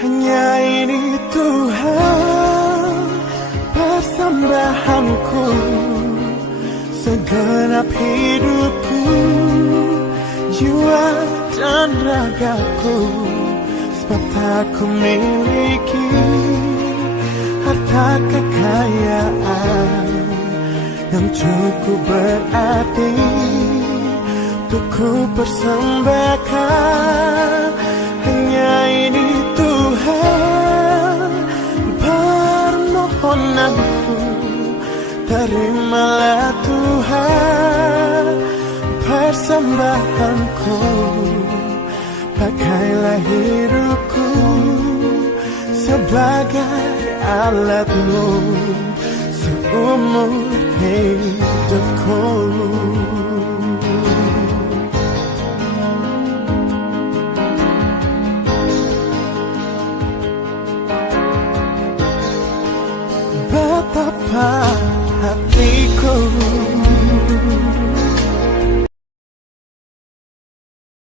Hanya ini Tuhan persembahanku, segenap hidupku, jiwa dan ragaku. Sebab tak ku miliki harta kekayaan yang cukup berarti untuk ku persembahkan. Hanya ini Tuhan permohonanku, terimalah Tuhan persembahanku. Pakailah hidupku sebagai alatmu seumur hidupku.